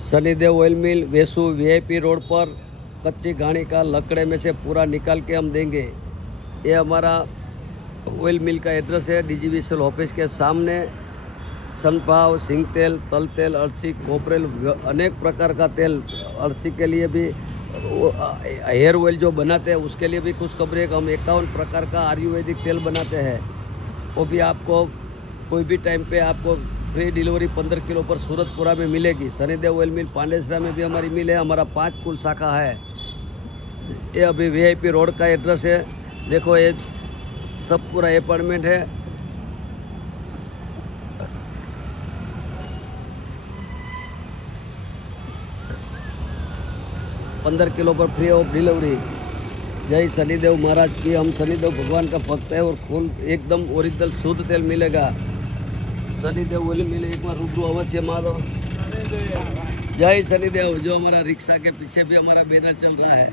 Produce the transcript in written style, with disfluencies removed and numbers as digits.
Shanidev oil मिल, Vesu VIP road पर कच्ची घाणी का लकड़े में से पूरा निकाल के हम देंगे। ये हमारा ऑयल मिल का एड्रेस है, डीजीवीसीएल ऑफिस के सामने। सनफ्लावर, सिंग तेल, तल तेल, अरसी, कोपरेल, अनेक प्रकार का तेल, अरसी के लिए भी, हेयर ऑयल जो बनाते हैं उसके लिए भी खुशखबरी है कि हम 51 प्रकार का आयुर्वेदिक तेल बनाते हैं। वो भी आपको कोई भी टाइम पे आपको फ्री डिलीवरी 15 किलो पर सूरतपुरा में मिलेगी। शनिदेव ऑयल मिल पांडेसरा में भी हमारी मिल है। हमारा 5 कुल शाखा है। ये अभी वीआईपी रोड का एड्रेस है। देखो ये सब पूरा अपार्टमेंट है। पंद्रह किलो पर फ्री ऑफ डिलीवरी। जय शनिदेव महाराज की। हम शनिदेव भगवान का भक्त है और फूल एकदम ओरिजिनल शुद्ध तेल मिलेगा। शनिदेव बोले मिले, एक बार रूबरू अवश्य मारो। जय शनिदेव। जो हमारा रिक्शा के पीछे भी हमारा बैनर चल रहा है।